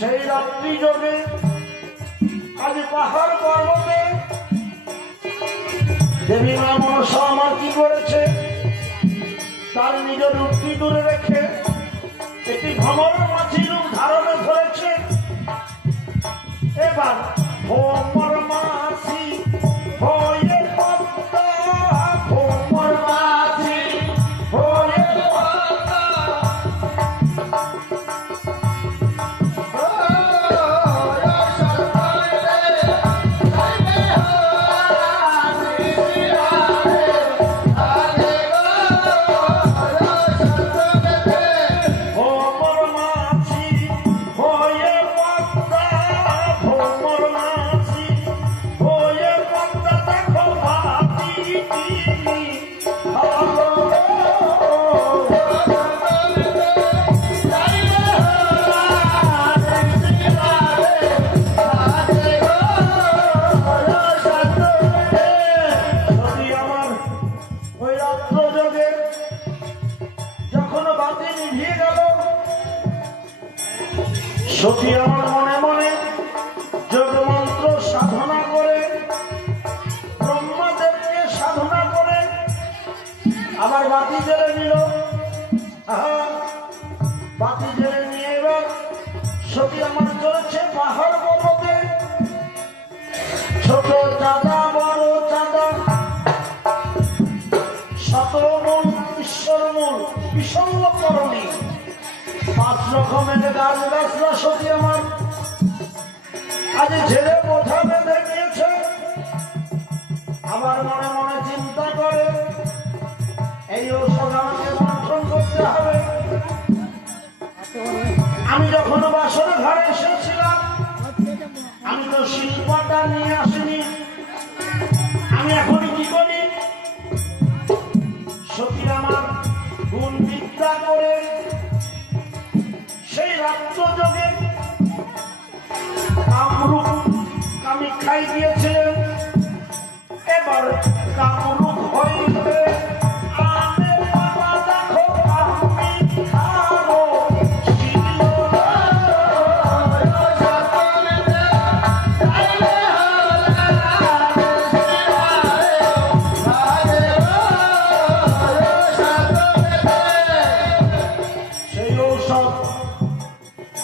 সেই রাত্রি যোগে আজ পাহাড় পর্বতে দেবী মা মনসা আমার কি করেছে, তার নিজ রূপটি দূরে রেখে একটি ভ্রমর মাছি রূপ ধারণে ধরেছে। এবার ভ্রমর মাছি হয়ে পদ্মা, ভ্রমর মাছি হয়ে পদ্মা, সখী আমার মনে মনে যোগমন্ত্র সাধনা করে ব্রহ্মাদেবকে সাধনা করে আবার বাতি জেলে নিল। বাতি জেলে নিয়ে এবার সখী আমার চলেছে পাহাড় পর্বতে। ছোট চাঁদা বড় চাঁদা, শতমূল ঈশ্বরমূল বিশল্যকরণী, 5 রকমের গাছ গাছরা সখী আমার আজ ঝেড়ে বোঝা বেঁধে নিয়েছে। আবার মনে মনে চিন্তা করে এই ঔষধ আমাকে বন্টন করতে হবে। আমি যখন বাসর ঘরে এসেছিলাম আমি তো শিল্পটা নিয়ে আসিনি, আমি এখন কি করি, সখী আমার গুণ বিদ্যা করে সেই রাত্রযোগে কামরূপ কামিক্ষায় গিয়েছিলেন। এবার কামরূপ হইতে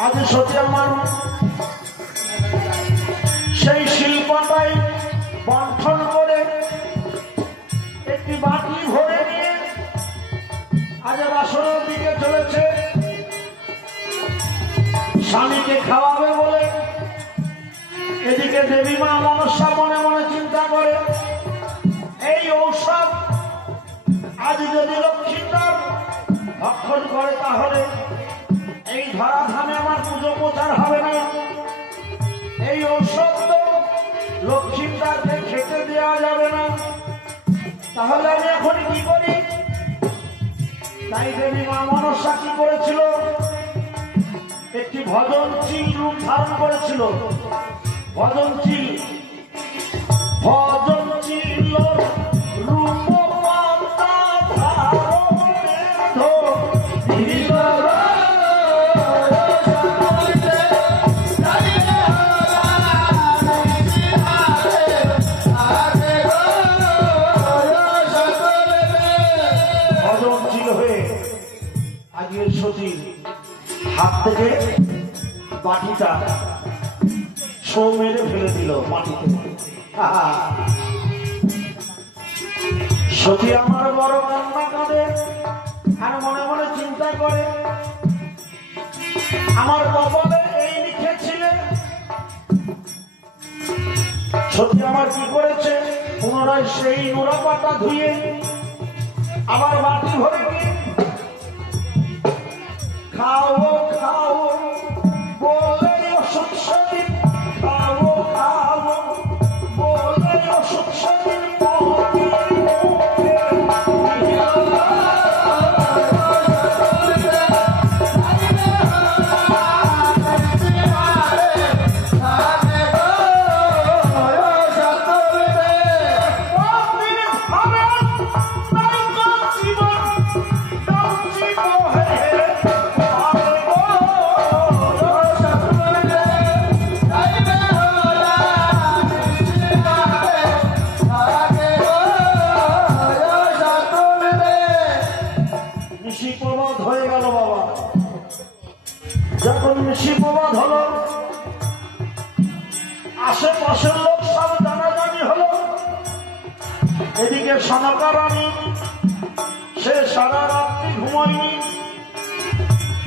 আজ সত্যি আমার সেই শিল্পটাই বন্টন করে একটি বাটি ভরে নিয়ে আজ বাসনের দিকে চলেছে। স্বামীকে খাওয়াবে বলে এদিকে দেবী মা মনসা মনে মনে চিন্তা করে এই ঔষধ আজ যদি লক্ষ্মীটার ভক্ষণ করে তাহলে এই ধরাধামে আমার পুজো প্রচার হবে না। এই ঔষধ তো লক্ষ্মীটাকে খেতে দেওয়া যাবে না, তাহলে আমি এখন কি করি। তাই দেবী মা মনসা কি করেছিল, একটি ভজন চিল রূপ ধারণ করেছিল। ভজন চিল, ভজন চিল রূপ হাত থেকে বাটিটা ছো মেরে ফেলে দিল মাটিতে। সখী আমার বড় কান্না কাঁদে আর মনে মনে চিন্তা করে আমার কপালে এই লিখেছিলেন। সখী আমার কি করেছে, পুনরায় সেই নোড়া পাতা ধুয়ে আবার বাটি ভরে গিয়ে খাও খাও বলে ওষুধ সেদিন, খাও খাও বলে ওষুধ সেদিন I'm খুশি প্রবাদ হলো, আশেপাশের লোক সব জানাজানি হলো। এদিকে সনকা রানী, সে সারা রাত্রি ঘুমায়নি,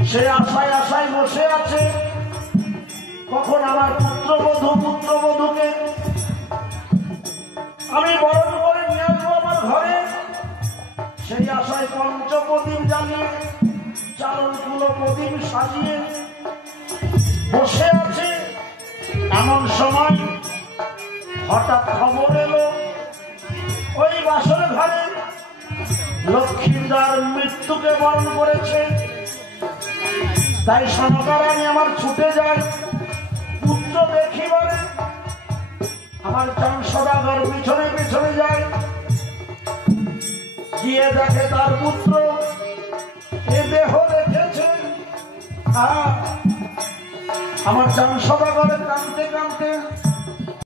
সে আশায় আশায় বসে আছে কখন আমার পুত্রবধূকে আমি বরণ করে নিয়ে আসবো আমার ঘরে। সেই আশায় পঞ্চপ্রদীপ জ্বালিয়ে, চারণকুলো প্রদীপ সাজিয়ে বসে আছে। এমন সময় হঠাৎ খবর এলো ওই বাসর ঘরে লক্ষ্মীদার মৃত্যুকে বরণ করেছে। তাই সনকা রানী আমার ছুটে যায় পুত্র দেখিবারে। আমার চান সদাগর পিছনে পিছনে যায়, গিয়ে দেখে তার পুত্র এ দেহ রেখেছে। আমার চান সদাগরে কাঁদতে কাঁদতে